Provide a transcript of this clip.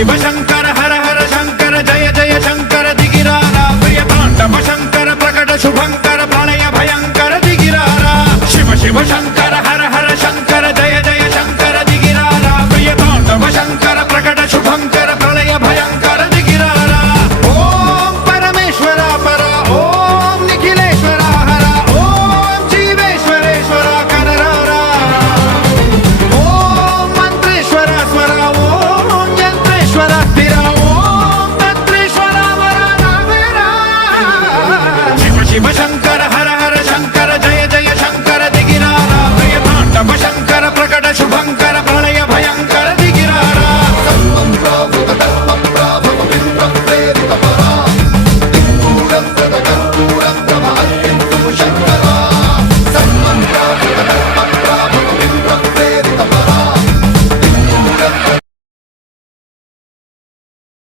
शिव शंकर हर हर शंकर जय जय शंकर दिगिरारा प्रिय तांडव शंकर प्रकट शुभंकर प्रलय भयंकर दिगिरारा शिव शिव शंकर